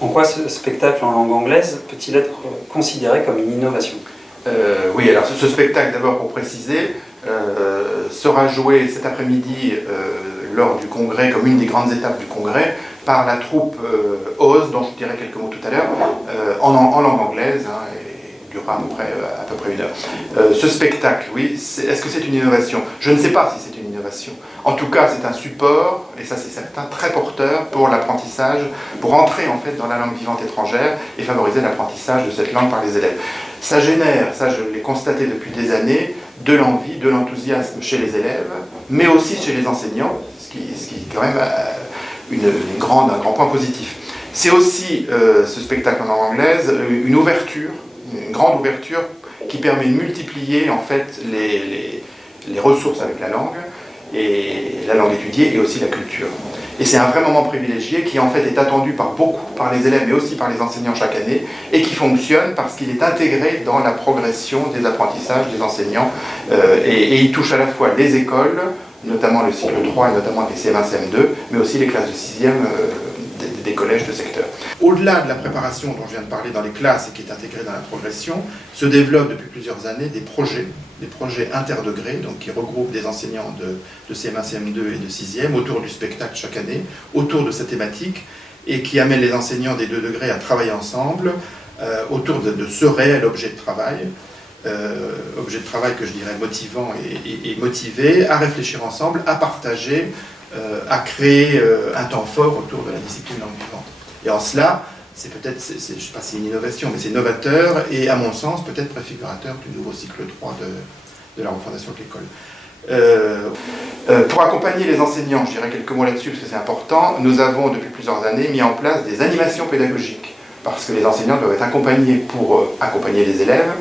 En quoi ce spectacle en langue anglaise peut-il être considéré comme une innovation? Oui, alors ce spectacle, d'abord pour préciser, sera joué cet après-midi lors du congrès, comme une des grandes étapes du congrès, par la troupe Oz, dont je dirai quelques mots tout à l'heure, en langue anglaise, hein, et durera à peu près 1 heure. Ce spectacle, oui, est-ce que c'est une innovation? Je ne sais pas si c'est une innovation. En tout cas, c'est un support, et ça c'est certain, très porteur pour l'apprentissage, pour entrer en fait dans la langue vivante étrangère et favoriser l'apprentissage de cette langue par les élèves. Ça génère, ça je l'ai constaté depuis des années, de l'envie, de l'enthousiasme chez les élèves, mais aussi chez les enseignants, ce qui est quand même un grand point positif. C'est aussi, ce spectacle en langue anglaise, une ouverture, une grande ouverture qui permet de multiplier en fait les ressources avec la langue étudiée et aussi la culture. Et c'est un vrai moment privilégié qui en fait est attendu par les élèves mais aussi par les enseignants chaque année et qui fonctionne parce qu'il est intégré dans la progression des apprentissages des enseignants et il touche à la fois les écoles, notamment le cycle 3 et notamment les CM1, CM2, mais aussi les classes de 6e des collèges de secteur. Au-delà de la préparation dont je viens de parler dans les classes et qui est intégrée dans la progression, se développent depuis plusieurs années des projets interdegrés, donc qui regroupent des enseignants de CM1, CM2 et de 6e autour du spectacle chaque année, autour de cette thématique, et qui amènent les enseignants des 2 degrés à travailler ensemble autour de ce réel objet de travail que je dirais motivant et motivé, à réfléchir ensemble, à partager, à créer un temps fort autour de la discipline langue vivante. Et en cela, c'est peut-être, je ne sais pas si c'est une innovation, mais c'est novateur et à mon sens peut-être préfigurateur du nouveau cycle 3 de la refondation de l'école. Pour accompagner les enseignants, je dirais quelques mots là-dessus parce que c'est important, nous avons depuis plusieurs années mis en place des animations pédagogiques parce que les enseignants doivent être accompagnés pour accompagner les élèves.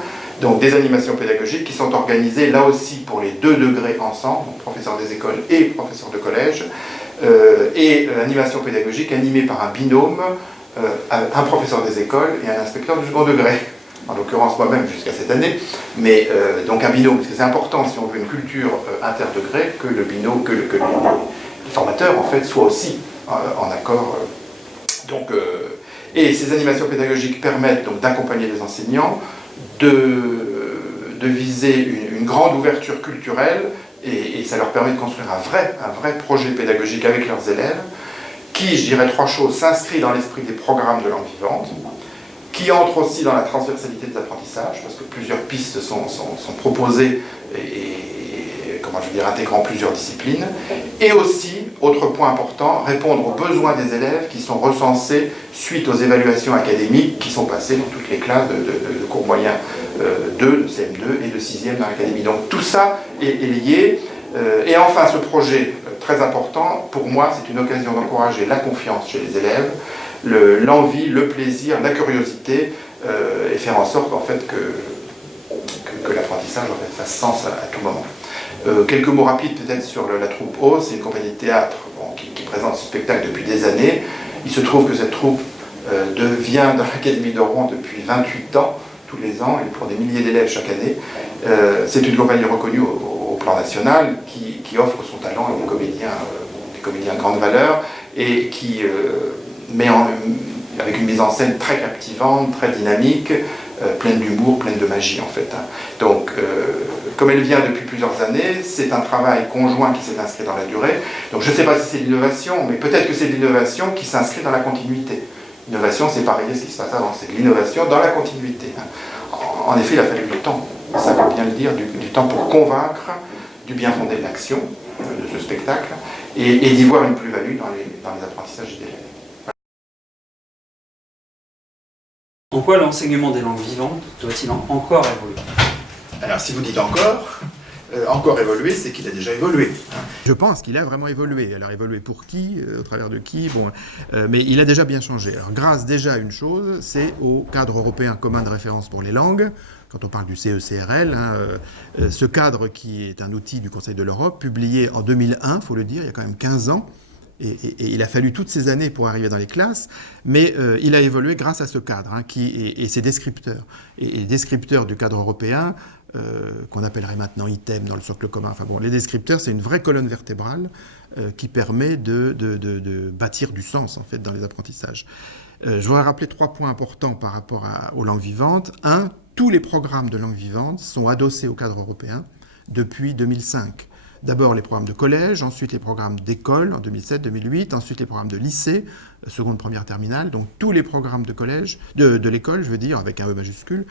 Donc des animations pédagogiques qui sont organisées là aussi pour les 2 degrés ensemble, donc professeurs des écoles et professeurs de collège, et animation pédagogique animée par un binôme, un professeur des écoles et un inspecteur du second degré, en l'occurrence moi-même jusqu'à cette année, mais donc un binôme, parce que c'est important si on veut une culture interdegré, que le binôme, que les formateurs en fait soient aussi en accord. Et ces animations pédagogiques permettent donc d'accompagner les enseignants, de viser une grande ouverture culturelle et ça leur permet de construire un vrai projet pédagogique avec leurs élèves qui, je dirais 3 choses, s'inscrit dans l'esprit des programmes de langue vivante, qui entre aussi dans la transversalité des apprentissages, parce que plusieurs pistes sont proposées intégrant plusieurs disciplines, et aussi, autre point important, répondre aux besoins des élèves qui sont recensés suite aux évaluations académiques qui sont passées dans toutes les classes de cours moyen 2, de CM2 et de 6e dans l'académie. Donc tout ça est lié. Et enfin, ce projet très important, pour moi, c'est une occasion d'encourager la confiance chez les élèves, l'envie, le plaisir, la curiosité, et faire en sorte en fait, que l'apprentissage en fait, fasse sens à tout moment. Quelques mots rapides peut-être sur la troupe O, c'est une compagnie de théâtre qui présente ce spectacle depuis des années. Il se trouve que cette troupe vient dans l'Académie de Rouen depuis 28 ans, tous les ans, et pour des milliers d'élèves chaque année. C'est une compagnie reconnue au plan national qui offre son talent à des comédiens de grande valeur et qui met avec une mise en scène très captivante, très dynamique, pleine d'humour, pleine de magie en fait. Donc, comme elle vient depuis plusieurs années, c'est un travail conjoint qui s'est inscrit dans la durée. Donc je ne sais pas si c'est de l'innovation, mais peut-être que c'est de l'innovation qui s'inscrit dans la continuité. L'innovation, c'est pareil ce qui se passe avant, c'est de l'innovation dans la continuité. En effet, il a fallu du temps, ça veut bien le dire, du temps pour convaincre du bien fondé de l'action, de ce spectacle, et d'y voir une plus-value dans les apprentissages des élèves. En quoi l'enseignement des langues vivantes doit-il encore évoluer? Alors si vous dites encore évoluer, c'est qu'il a déjà évolué. Je pense qu'il a vraiment évolué. Alors évolué pour qui, au travers de qui, bon, mais il a déjà bien changé. Alors grâce déjà à une chose, c'est au cadre européen commun de référence pour les langues. Quand on parle du CECRL, ce cadre qui est un outil du Conseil de l'Europe, publié en 2001, il faut le dire, il y a quand même 15 ans, et il a fallu toutes ces années pour arriver dans les classes, mais il a évolué grâce à ce cadre, et ses descripteurs. Et les descripteurs du cadre européen, qu'on appellerait maintenant item dans le socle commun, enfin bon, les descripteurs, c'est une vraie colonne vertébrale qui permet de bâtir du sens, en fait, dans les apprentissages. Je voudrais rappeler 3 points importants par rapport aux langues vivantes. Un, tous les programmes de langues vivantes sont adossés au cadre européen depuis 2005. D'abord les programmes de collège, ensuite les programmes d'école en 2007-2008, ensuite les programmes de lycée, seconde, première, terminale. Donc tous les programmes de collège, de l'école, je veux dire, avec un E majuscule,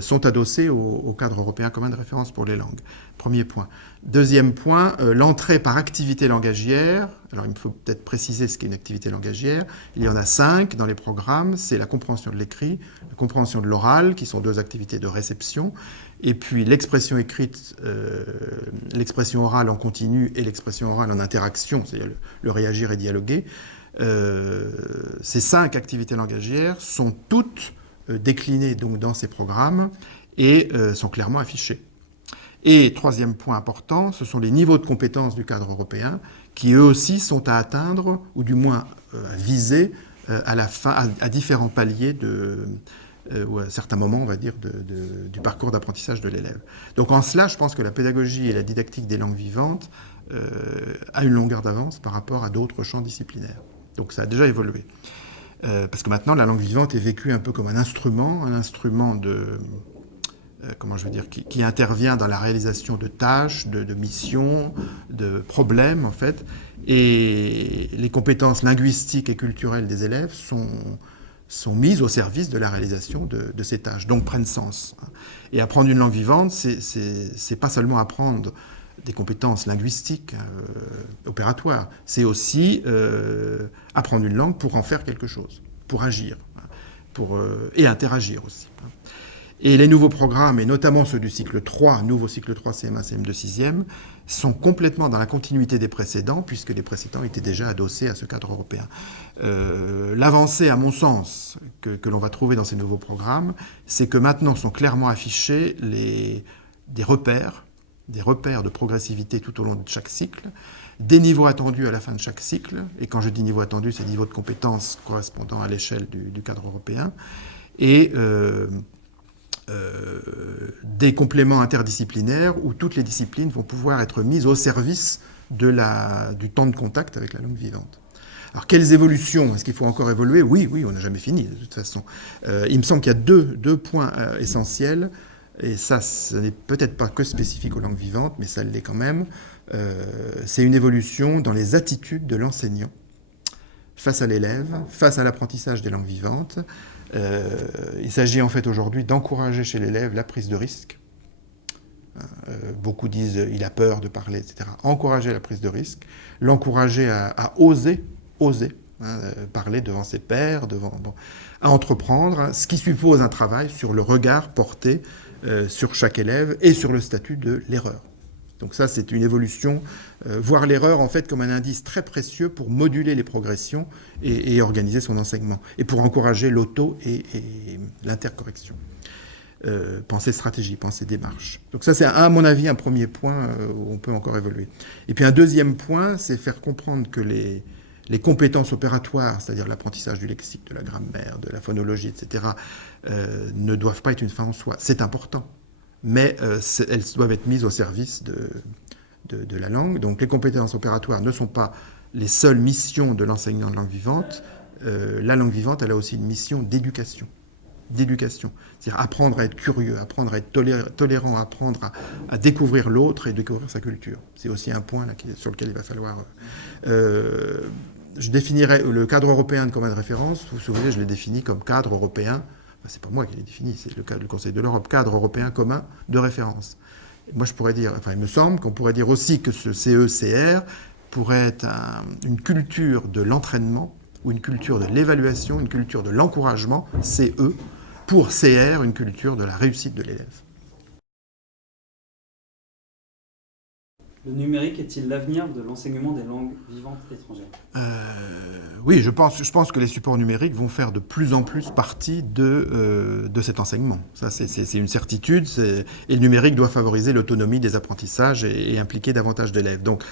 sont adossés au cadre européen commun de référence pour les langues. Premier point. Deuxième point, l'entrée par activité langagière. Alors il me faut peut-être préciser ce qu'est une activité langagière. Il y en a 5 dans les programmes. C'est la compréhension de l'écrit, la compréhension de l'oral, qui sont 2 activités de réception, et puis l'expression écrite, l'expression orale en continu et l'expression orale en interaction, c'est-à-dire le réagir et dialoguer. Ces 5 activités langagières sont toutes déclinées donc dans ces programmes et sont clairement affichées. Et troisième point important, ce sont les niveaux de compétences du cadre européen qui eux aussi sont à atteindre, ou du moins à viser à la fin, à différents paliers ou à certains moments, on va dire, du parcours d'apprentissage de l'élève. Donc en cela, je pense que la pédagogie et la didactique des langues vivantes a une longueur d'avance par rapport à d'autres champs disciplinaires. Donc ça a déjà évolué. Parce que maintenant, la langue vivante est vécue un peu comme un instrument de... comment je veux dire, qui intervient dans la réalisation de tâches, de missions, de problèmes, en fait. Et les compétences linguistiques et culturelles des élèves sont mises au service de la réalisation de ces tâches, donc prennent sens. Et apprendre une langue vivante, c'est pas seulement apprendre des compétences linguistiques opératoires, c'est aussi apprendre une langue pour en faire quelque chose, pour agir, et interagir aussi. Et les nouveaux programmes, et notamment ceux du cycle 3, nouveau cycle 3 CM1, CM2, 6e, sont complètement dans la continuité des précédents, puisque les précédents étaient déjà adossés à ce cadre européen. L'avancée, à mon sens, que l'on va trouver dans ces nouveaux programmes, c'est que maintenant sont clairement affichés des repères de progressivité tout au long de chaque cycle, des niveaux attendus à la fin de chaque cycle, et quand je dis niveau attendu, c'est niveau de compétences correspondant à l'échelle du cadre européen, et des compléments interdisciplinaires où toutes les disciplines vont pouvoir être mises au service du temps de contact avec la langue vivante. Alors, quelles évolutions? Est-ce qu'il faut encore évoluer? Oui, on n'a jamais fini, de toute façon. Il me semble qu'il y a deux points essentiels, et ça, ce n'est peut-être pas que spécifique aux langues vivantes, mais ça l'est quand même. C'est une évolution dans les attitudes de l'enseignant face à l'élève, face à l'apprentissage des langues vivantes. Il s'agit en fait aujourd'hui d'encourager chez l'élève la prise de risque. Beaucoup disent il a peur de parler, etc. Encourager la prise de risque, l'encourager à oser parler devant ses pairs, à entreprendre, ce qui suppose un travail sur le regard porté sur chaque élève et sur le statut de l'erreur. Donc ça, c'est une évolution, voir l'erreur en fait comme un indice très précieux pour moduler les progressions et organiser son enseignement, et pour encourager l'auto et l'intercorrection. Penser stratégie, penser démarche. Donc ça, c'est à mon avis un premier point où on peut encore évoluer. Et puis un deuxième point, c'est faire comprendre que les compétences opératoires, c'est-à-dire l'apprentissage du lexique, de la grammaire, de la phonologie, etc., ne doivent pas être une fin en soi. C'est important, mais elles doivent être mises au service de la langue. Donc les compétences opératoires ne sont pas les seules missions de l'enseignant de langue vivante. La langue vivante, elle a aussi une mission d'éducation. C'est-à-dire apprendre à être curieux, apprendre à être tolérant, apprendre à découvrir l'autre et découvrir sa culture. C'est aussi un point là, sur lequel il va falloir... je définirais le cadre européen de commun de référence, vous vous souvenez, je l'ai défini comme cadre européen, c'est pas moi qui l'ai défini, c'est le Conseil de l'Europe, cadre européen commun de référence. Moi je pourrais dire, il me semble qu'on pourrait dire aussi que ce CE-CR pourrait être une culture de l'entraînement, ou une culture de l'évaluation, une culture de l'encouragement, CE, pour CR, une culture de la réussite de l'élève. Le numérique est-il l'avenir de l'enseignement des langues vivantes étrangères? Oui, je pense que les supports numériques vont faire de plus en plus partie de cet enseignement. Ça, c'est une certitude, et le numérique doit favoriser l'autonomie des apprentissages et impliquer davantage d'élèves. Donc,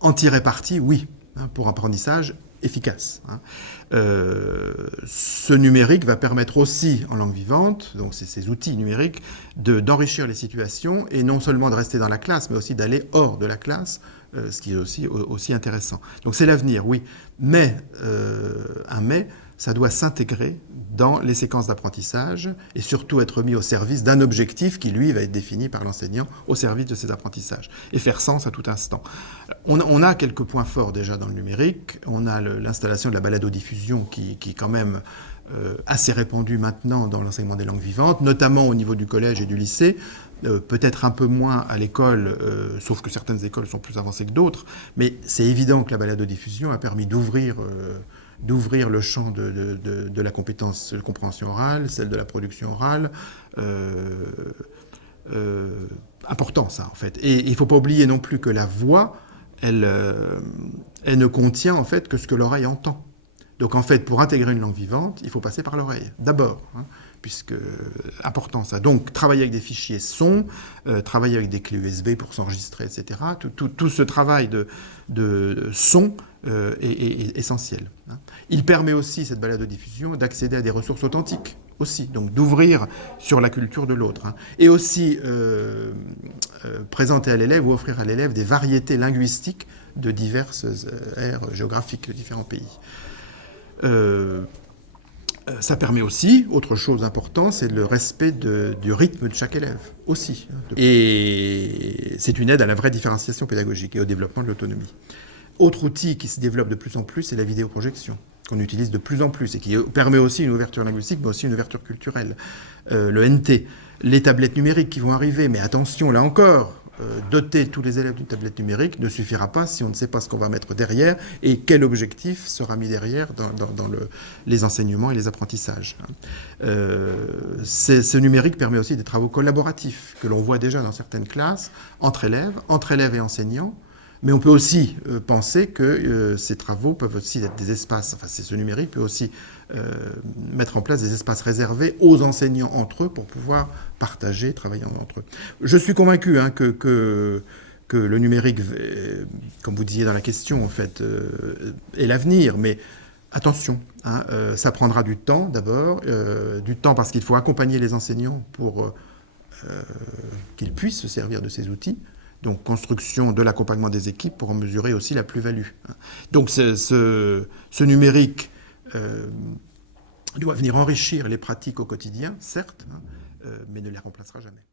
en tirer parti, oui, pour apprentissage efficace. Ce numérique va permettre aussi, en langue vivante, donc c'est ces outils numériques, d'enrichir les situations, et non seulement de rester dans la classe, mais aussi d'aller hors de la classe, ce qui est aussi intéressant. Donc c'est l'avenir, oui. Mais, ça doit s'intégrer dans les séquences d'apprentissage et surtout être mis au service d'un objectif qui, lui, va être défini par l'enseignant au service de ces apprentissages et faire sens à tout instant. On a quelques points forts déjà dans le numérique. On a l'installation de la baladodiffusion qui est quand même assez répandue maintenant dans l'enseignement des langues vivantes, notamment au niveau du collège et du lycée. Peut-être un peu moins à l'école, sauf que certaines écoles sont plus avancées que d'autres, mais c'est évident que la baladodiffusion a permis d'ouvrir le champ de la compétence de compréhension orale, celle de la production orale. Important ça en fait. Et il ne faut pas oublier non plus que la voix, elle ne contient en fait que ce que l'oreille entend. Donc en fait, pour intégrer une langue vivante, il faut passer par l'oreille, d'abord, puisque important ça. Donc travailler avec des fichiers son, travailler avec des clés USB pour s'enregistrer, etc. Tout ce travail de son est essentiel. Il permet aussi, cette baladodiffusion, d'accéder à des ressources authentiques aussi, donc d'ouvrir sur la culture de l'autre. Et aussi présenter à l'élève ou offrir à l'élève des variétés linguistiques de diverses aires géographiques de différents pays. Ça permet aussi, autre chose importante, c'est le respect du rythme de chaque élève aussi. Et c'est une aide à la vraie différenciation pédagogique et au développement de l'autonomie. Autre outil qui se développe de plus en plus, c'est la vidéoprojection, qu'on utilise de plus en plus et qui permet aussi une ouverture linguistique, mais aussi une ouverture culturelle. Le NT, les tablettes numériques qui vont arriver, mais attention, là encore, doter tous les élèves d'une tablette numérique ne suffira pas si on ne sait pas ce qu'on va mettre derrière et quel objectif sera mis derrière dans les enseignements et les apprentissages. Ce numérique permet aussi des travaux collaboratifs que l'on voit déjà dans certaines classes, entre élèves et enseignants. Mais on peut aussi penser que ces travaux peuvent aussi être des espaces, enfin ce numérique peut aussi mettre en place des espaces réservés aux enseignants entre eux pour pouvoir partager, travailler entre eux. Je suis convaincu que le numérique, comme vous disiez dans la question, en fait, est l'avenir, mais attention, ça prendra du temps d'abord, du temps parce qu'il faut accompagner les enseignants pour qu'ils puissent se servir de ces outils. Donc, construction de l'accompagnement des équipes pour en mesurer aussi la plus-value. Donc, ce numérique doit venir enrichir les pratiques au quotidien, certes, mais ne les remplacera jamais.